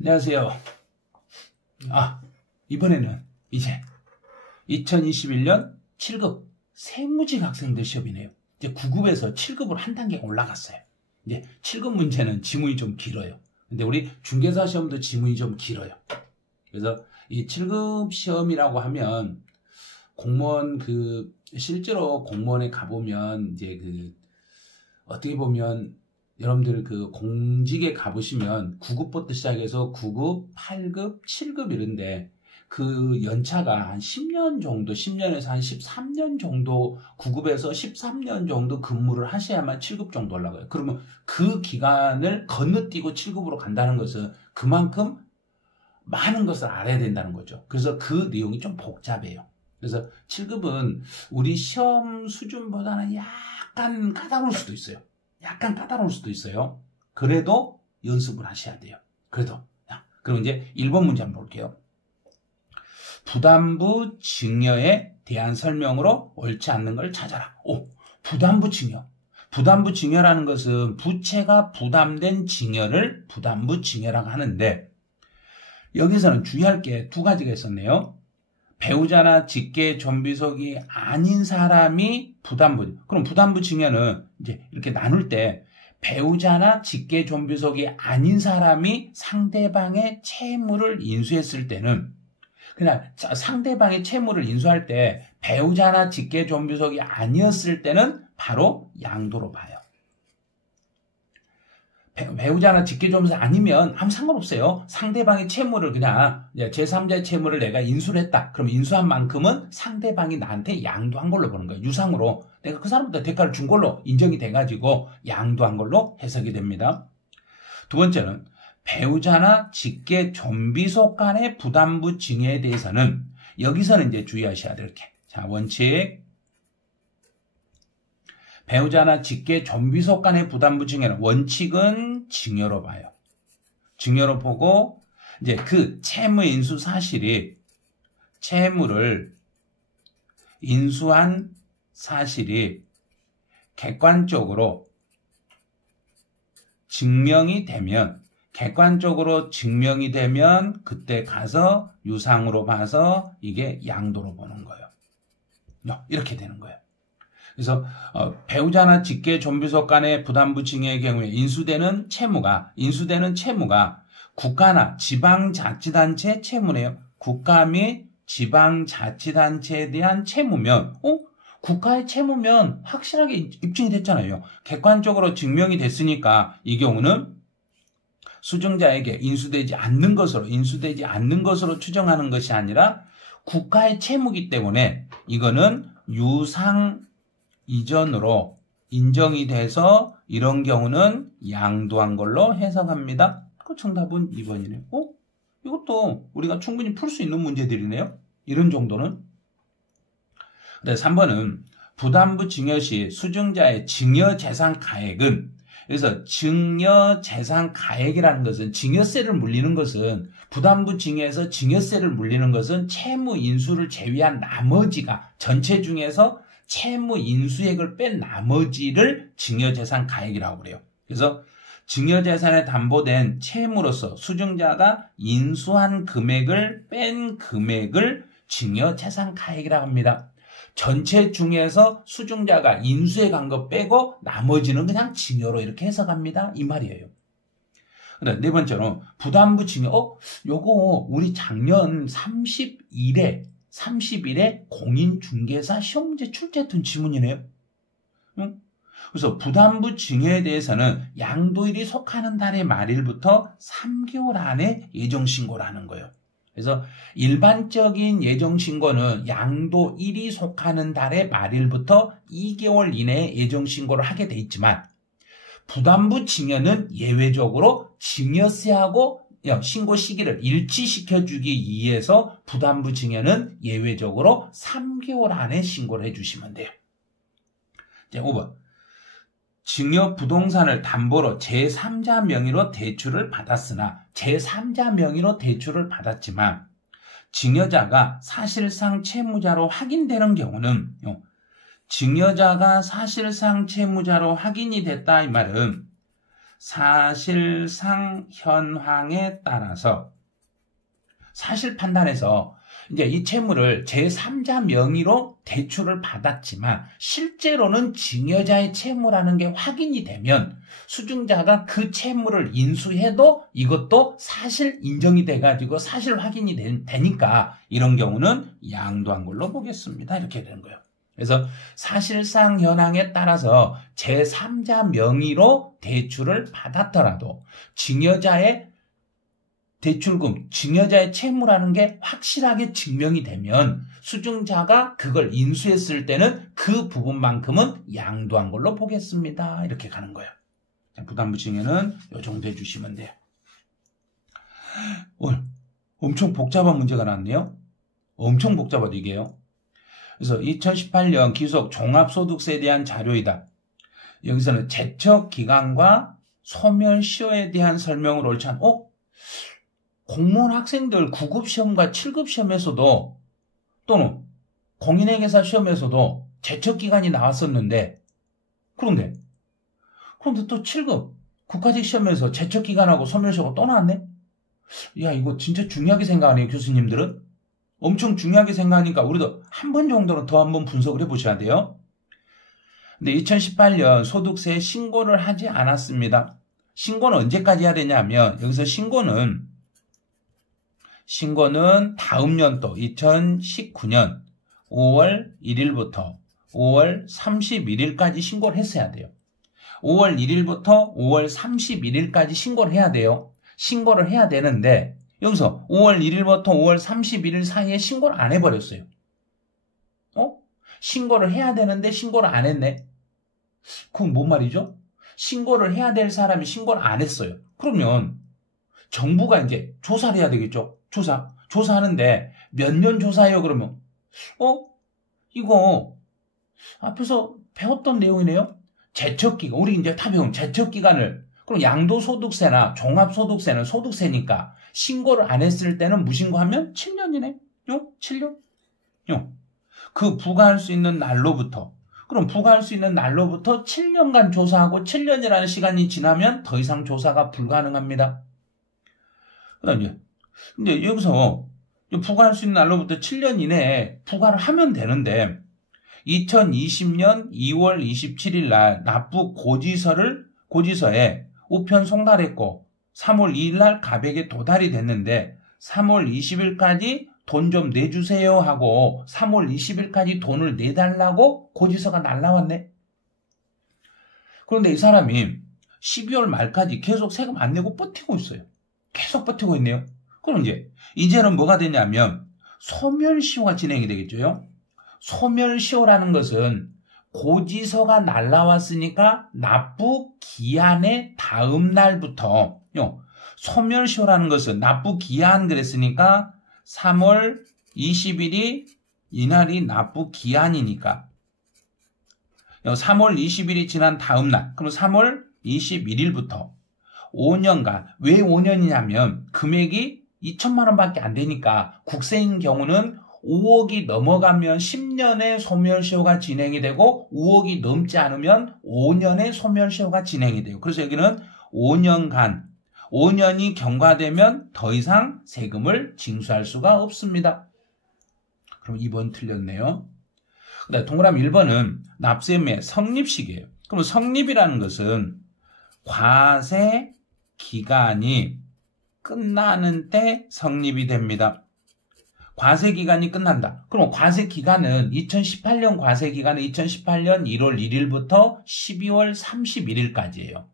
안녕하세요. 이번에는 이제 2021년 7급 세무직 학생들 시험이네요. 이제 9급에서 7급으로 한 단계 올라갔어요. 이제 7급 문제는 지문이 좀 길어요. 근데 우리 중개사 시험도 지문이 좀 길어요. 그래서 이 7급 시험이라고 하면 공무원 실제로 공무원에 가보면 이제 어떻게 보면 여러분들 공직에 가보시면 9급부터 시작해서 9급, 8급, 7급 이런데 그 연차가 한 10년 정도, 10년에서 한 13년 정도 9급에서 13년 정도 근무를 하셔야만 7급 정도 올라가요. 그러면 그 기간을 건너뛰고 7급으로 간다는 것은 그만큼 많은 것을 알아야 된다는 거죠. 그래서 그 내용이 좀 복잡해요. 그래서 7급은 우리 시험 수준보다는 약간 까다로울 수도 있어요. 그래도 연습을 하셔야 돼요. 그럼 이제 1번 문제 한번 볼게요. 부담부 증여에 대한 설명으로 옳지 않는 걸 찾아라. 부담부 증여. 부담부 증여라는 것은 부채가 부담된 증여를 부담부 증여라고 하는데 여기서는 주의할 게 두 가지가 있었네요. 배우자나 직계 존비속이 아닌 사람이 부담부. 그럼 부담부 증여는 이제 이렇게 나눌 때 배우자나 직계 존비속이 아닌 사람이 상대방의 채무를 인수했을 때는 그냥 상대방의 채무를 인수할 때 배우자나 직계 존비속이 아니었을 때는 바로 양도로 봐요. 배우자나 직계 존비속 아니면 아무 상관없어요. 상대방의 채무를 그냥 제3자의 채무를 내가 인수를 했다. 그럼 인수한 만큼은 상대방이 나한테 양도한 걸로 보는 거예요. 유상으로 내가 그 사람한테 대가를 준 걸로 인정이 돼가지고 양도한 걸로 해석이 됩니다. 두 번째는 배우자나 직계 존비속 간의 부담부 증여에 대해서는 여기서는 이제 주의하셔야 될 게. 자, 원칙. 배우자나 직계 존비속 간의 부담부 증여는 원칙은 증여로 봐요. 증여로 보고 이제 그 채무 인수 사실이 채무를 인수한 사실이 객관적으로 증명이 되면 그때 가서 유상으로 봐서 이게 양도로 보는 거예요. 이렇게 되는 거예요. 그래서 배우자나 직계 존비속 간의 부담부 증여의 경우에 인수되는 채무가 국가나 지방자치단체 채무네요. 국가 및 지방자치단체에 대한 채무면 국가의 채무면 확실하게 입증이 됐잖아요. 객관적으로 증명이 됐으니까 이 경우는 수증자에게 인수되지 않는 것으로 추정하는 것이 아니라 국가의 채무이기 때문에 이거는 유상 이전으로 인정이 돼서 이런 경우는 양도한 걸로 해석합니다. 그 정답은 2번이네요. 이것도 우리가 충분히 풀 수 있는 문제들이네요. 이런 정도는. 3번은 부담부 증여 시 수증자의 증여재산 가액은 그래서 증여재산 가액이라는 것은 증여세를 물리는 것은 부담부 증여에서 증여세를 물리는 것은 채무 인수를 제외한 나머지가 전체 중에서 채무 인수액을 뺀 나머지를 증여재산 가액이라고 그래요. 그래서 증여재산에 담보된 채무로서 수증자가 인수한 금액을 뺀 금액을 증여재산 가액이라고 합니다. 전체 중에서 수증자가 인수해 간 거 빼고 나머지는 그냥 증여로 이렇게 해석합니다. 이 말이에요. 네 번째로 부담부 증여. 요거 우리 작년 30일에 공인중개사 시험 문제 출제했던 지문이네요. 그래서 부담부 증여에 대해서는 양도일이 속하는 달의 말일부터 3개월 안에 예정신고를 하는 거예요. 그래서 일반적인 예정신고는 양도일이 속하는 달의 말일부터 2개월 이내에 예정신고를 하게 돼 있지만 부담부 증여는 예외적으로 증여세하고 신고 시기를 일치시켜주기 위해서 부담부 증여는 예외적으로 3개월 안에 신고를 해주시면 돼요. 자, 5번. 증여 부동산을 담보로 제3자 명의로 대출을 받았으나 제3자 명의로 대출을 받았지만 증여자가 사실상 채무자로 확인되는 경우는 증여자가 사실상 채무자로 확인이 됐다 이 말은 사실상 현황에 따라서 사실 판단해서 이제 이 채무를 제3자 명의로 대출을 받았지만 실제로는 증여자의 채무라는 게 확인이 되면 수증자가 그 채무를 인수해도 이것도 사실 인정이 돼가지고 사실 확인이 되니까 이런 경우는 양도한 걸로 보겠습니다. 이렇게 되는 거예요. 그래서 사실상 현황에 따라서 제3자 명의로 대출을 받았더라도 증여자의 대출금, 증여자의 채무라는 게 확실하게 증명이 되면 수증자가 그걸 인수했을 때는 그 부분만큼은 양도한 걸로 보겠습니다. 이렇게 가는 거예요. 부담부 증여는 이 정도 해주시면 돼요. 오늘 엄청 복잡한 문제가 나왔네요. 엄청 복잡하다 이게요. 그래서 2018년 기속 종합소득세에 대한 자료이다. 여기서는 제척기간과 소멸시효에 대한 설명을 옳지 않, 공무원 학생들 9급 시험과 7급 시험에서도 또는 공인회계사 시험에서도 제척기간이 나왔었는데 그런데 또 7급 국가직 시험에서 제척기간하고 소멸시효가 또 나왔네? 야, 이거 진짜 중요하게 생각하네요, 교수님들은. 엄청 중요하게 생각하니까 우리도 한 번 정도는 더 한번 분석을 해보셔야 돼요. 근데 2018년 소득세 신고를 하지 않았습니다. 신고는 언제까지 해야 되냐면 여기서 신고는 다음 연도 2019년 5월 1일부터 5월 31일까지 신고를 했어야 돼요. 5월 1일부터 5월 31일까지 신고를 해야 돼요. 신고를 해야 되는데 여기서 5월 1일부터 5월 31일 사이에 신고를 안 해버렸어요. 신고를 해야 되는데 신고를 안 했네. 그건 뭔 말이죠? 신고를 해야 될 사람이 신고를 안 했어요. 그러면 정부가 이제 조사를 해야 되겠죠. 조사하는데 몇 년 조사해요 그러면? 이거 앞에서 배웠던 내용이네요. 제척기간, 우리 이제 다 배운 제척기간을, 그럼 양도소득세나 종합소득세는 소득세니까 신고를 안 했을 때는 무신고하면 7년이네. 7년? 그 부과할 수 있는 날로부터, 그럼 부과할 수 있는 날로부터 7년간 조사하고 7년이라는 시간이 지나면 더 이상 조사가 불가능합니다. 그다음에 근데 여기서 부과할 수 있는 날로부터 7년 이내에 부과를 하면 되는데 2020년 2월 27일 날 납부 고지서에 우편 송달했고 3월 2일 날 가백에 도달이 됐는데 3월 20일까지 돈 좀 내주세요 하고 3월 20일까지 돈을 내달라고 고지서가 날라왔네. 그런데 이 사람이 12월 말까지 계속 세금 안 내고 버티고 있어요. 계속 버티고 있네요. 그럼 이제는 뭐가 되냐면 소멸시효가 진행이 되겠죠. 소멸시효라는 것은 고지서가 날라왔으니까 납부 기한의 다음 날부터, 소멸시효라는 것은 납부 기한 그랬으니까 3월 20일이 이날이 납부 기한이니까 3월 20일이 지난 다음 날, 그럼 3월 21일부터 5년간, 왜 5년이냐면 금액이 2천만 원밖에 안 되니까 국세인 경우는 5억이 넘어가면 10년의 소멸시효가 진행이 되고 5억이 넘지 않으면 5년의 소멸시효가 진행이 돼요. 그래서 여기는 5년간, 5년이 경과되면 더 이상 세금을 징수할 수가 없습니다. 그럼 2번 틀렸네요. 그다음 동그라미 1번은 납세의무의 성립식이에요. 그럼 성립이라는 것은 과세 기간이 끝나는 때 성립이 됩니다. 과세 기간이 끝난다. 그럼 과세 기간은 2018년 과세 기간은 2018년 1월 1일부터 12월 31일까지예요.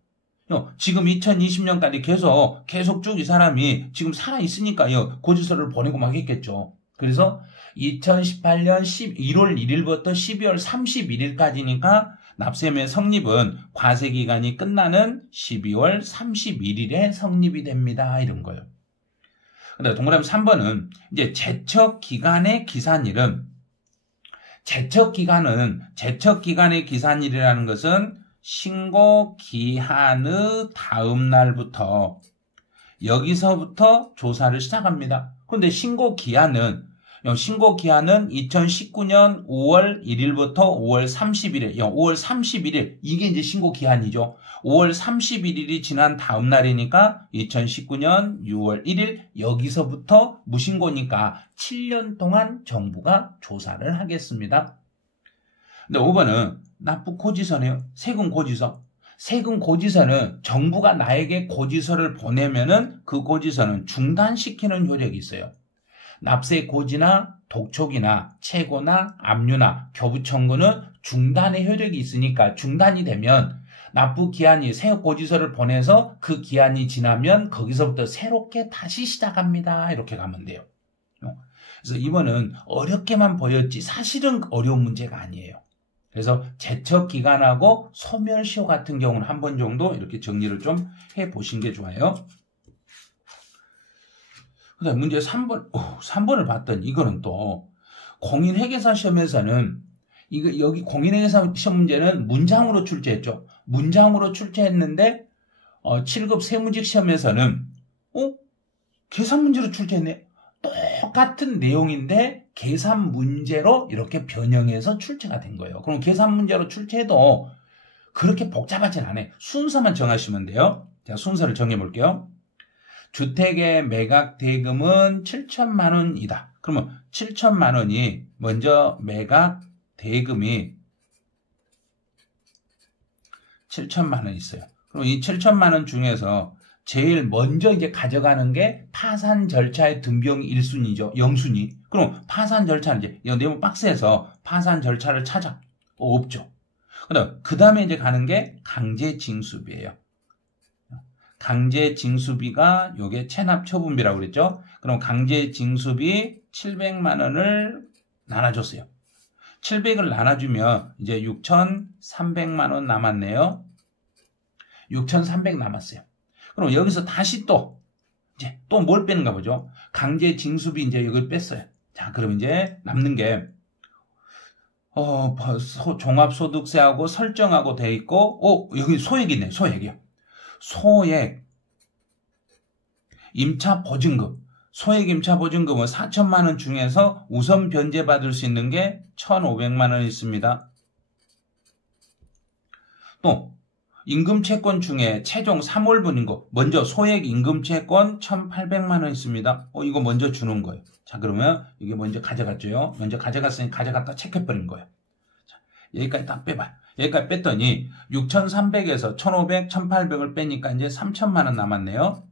지금 2020년까지 계속 쭉 이 사람이 지금 살아있으니까요. 고지서를 보내고 막 했겠죠. 그래서 2018년 1월 1일부터 12월 31일까지니까 납세의무의 성립은 과세 기간이 끝나는 12월 31일에 성립이 됩니다. 이런 거예요. 근데 동그라미 3번은 이제 제척 기간의 기산일은, 제척 기간의 기산일이라는 것은 신고 기한의 다음 날부터, 여기서부터 조사를 시작합니다. 그런데 신고 기한은 신고 기한은 2019년 5월 1일부터 5월 31일, 5월 31일, 이게 이제 신고 기한이죠. 5월 31일이 지난 다음 날이니까 2019년 6월 1일, 여기서부터 무신고니까 7년 동안 정부가 조사를 하겠습니다. 근데 5번은 납부 고지서네요. 세금 고지서. 세금 고지서는 정부가 나에게 고지서를 보내면은 그 고지서는 중단시키는 효력이 있어요. 납세 고지나 독촉이나 채고나 압류나 교부 청구는 중단의 효력이 있으니까 중단이 되면 납부 기한이 새 고지서를 보내서 그 기한이 지나면 거기서부터 새롭게 다시 시작합니다. 이렇게 가면 돼요. 그래서 이번은 어렵게만 보였지 사실은 어려운 문제가 아니에요. 그래서 제척 기간하고 소멸시효 같은 경우는 한 번 정도 이렇게 정리를 좀 해보신 게 좋아요. 그 다음에 문제 3번을 봤더니 이거는 또 공인회계사 시험에서는 여기 공인회계사 시험 문제는 문장으로 출제했죠. 문장으로 출제했는데 7급 세무직 시험에서는 계산 문제로 출제했네. 똑같은 내용인데 계산 문제로 이렇게 변형해서 출제가 된 거예요. 그럼 계산 문제로 출제해도 그렇게 복잡하진 않아요. 순서만 정하시면 돼요. 자, 순서를 정해 볼게요. 주택의 매각 대금은 7천만 원이다. 그러면 7천만 원이 먼저 매각 대금이 7천만 원 있어요. 그럼 이 7천만 원 중에서 제일 먼저 이제 가져가는 게 파산 절차의 등비용 1순위죠. 0순위. 그럼 파산 절차는 이제 네모 박스에서 파산 절차를 찾아. 없죠. 그 다음에 이제 가는 게 강제징수비예요. 강제징수비가 요게 체납처분비라고 그랬죠. 그럼 강제징수비 700만 원을 나눠줬어요. 700을 나눠주면 이제 6,300만 원 남았네요. 6,300 남았어요. 그럼 여기서 다시 또 뭘 빼는가 보죠. 강제징수비 이제 이걸 뺐어요. 자, 그럼 이제 남는 게 종합소득세하고 설정하고 돼 있고, 여기 소액이 있네. 소액이요. 소액 임차보증금. 소액 임차보증금은 4천만 원 중에서 우선 변제받을 수 있는 게 1,500만 원 있습니다. 또 임금채권 중에 최종 3월분 인거 먼저 소액 임금채권 1,800만 원 있습니다. 이거 먼저 주는 거예요. 자, 그러면 이게 먼저 가져갔죠. 먼저 가져갔으니 가져갔다 체크해버린 거예요. 자, 여기까지 딱 빼봐요. 여기까지 뺐더니 6,300에서 1,500, 1,800을 빼니까 이제 3천만 원 남았네요.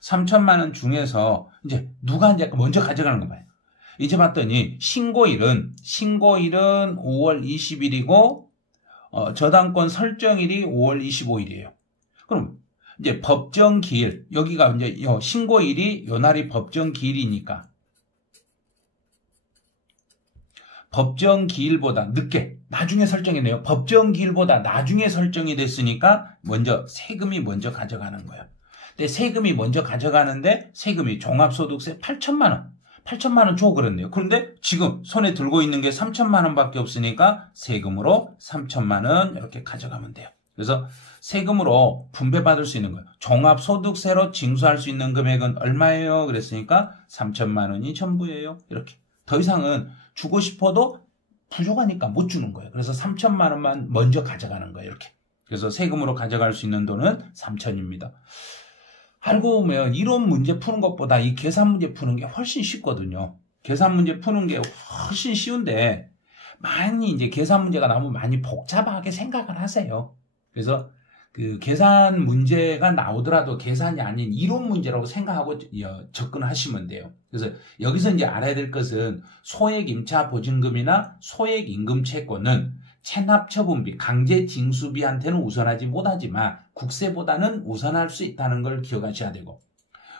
3천만 원 중에서 이제 누가 이제 먼저 가져가는 거 봐요. 이제 봤더니 신고일은 5월 20일이고 저당권 설정일이 5월 25일이에요. 그럼 이제 법정기일, 여기가 이제 신고일이 요 날이 법정기일이니까 법정기일보다 늦게 나중에 설정이네요. 법정기일보다 나중에 설정이 됐으니까 먼저 세금이 먼저 가져가는 거예요. 근데 세금이 먼저 가져가는데 세금이 종합소득세 8천만 원 줘 그랬네요. 그런데 지금 손에 들고 있는 게 3천만 원밖에 없으니까 세금으로 3천만 원 이렇게 가져가면 돼요. 그래서 세금으로 분배받을 수 있는 거예요. 종합소득세로 징수할 수 있는 금액은 얼마예요? 그랬으니까 3천만 원이 전부예요. 이렇게. 더 이상은 주고 싶어도 부족하니까 못 주는 거예요. 그래서 3천만 원만 먼저 가져가는 거예요. 이렇게. 그래서 세금으로 가져갈 수 있는 돈은 3천입니다. 알고 보면 이론 문제 푸는 것보다 이 계산 문제 푸는 게 훨씬 쉽거든요. 계산 문제 푸는 게 훨씬 쉬운데 많이 이제 계산 문제가 나오면 많이 복잡하게 생각을 하세요. 그래서 그 계산 문제가 나오더라도 계산이 아닌 이론 문제라고 생각하고 접근하시면 돼요. 그래서 여기서 이제 알아야 될 것은 소액 임차 보증금이나 소액 임금 채권은 체납처분비, 강제징수비한테는 우선하지 못하지만 국세보다는 우선할 수 있다는 걸 기억하셔야 되고,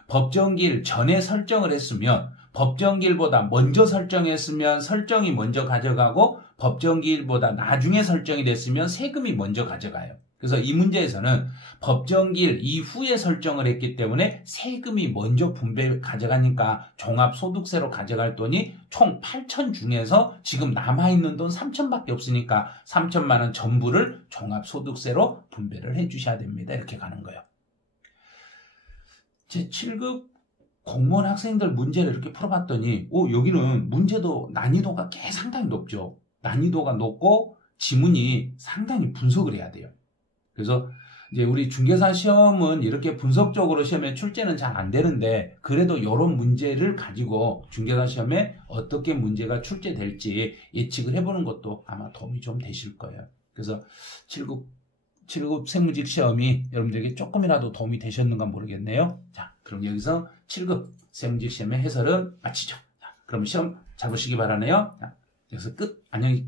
법정기일 전에 설정을 했으면 법정기일보다 먼저 설정했으면 설정이 먼저 가져가고 법정기일보다 나중에 설정이 됐으면 세금이 먼저 가져가요. 그래서 이 문제에서는 법정기일 이후에 설정을 했기 때문에 세금이 먼저 분배 가져가니까 종합소득세로 가져갈 돈이 총 8천 중에서 지금 남아있는 돈 3천밖에 없으니까 3천만 원 전부를 종합소득세로 분배를 해주셔야 됩니다. 이렇게 가는 거예요. 제 7급 공무원 학생들 문제를 이렇게 풀어봤더니 여기는 문제도 난이도가 꽤 상당히 높죠. 난이도가 높고 지문이 상당히 분석을 해야 돼요. 그래서 이제 우리 중개사 시험은 이렇게 분석적으로 시험에 출제는 잘 안 되는데 그래도 이런 문제를 가지고 중개사 시험에 어떻게 문제가 출제될지 예측을 해보는 것도 아마 도움이 좀 되실 거예요. 그래서 7급 세무직 시험이 여러분들에게 조금이라도 도움이 되셨는가 모르겠네요. 자, 그럼 여기서 7급 세무직 시험의 해설은 마치죠. 자, 그럼 시험 잘 보시기 바라네요. 자, 여기서 끝. 안녕히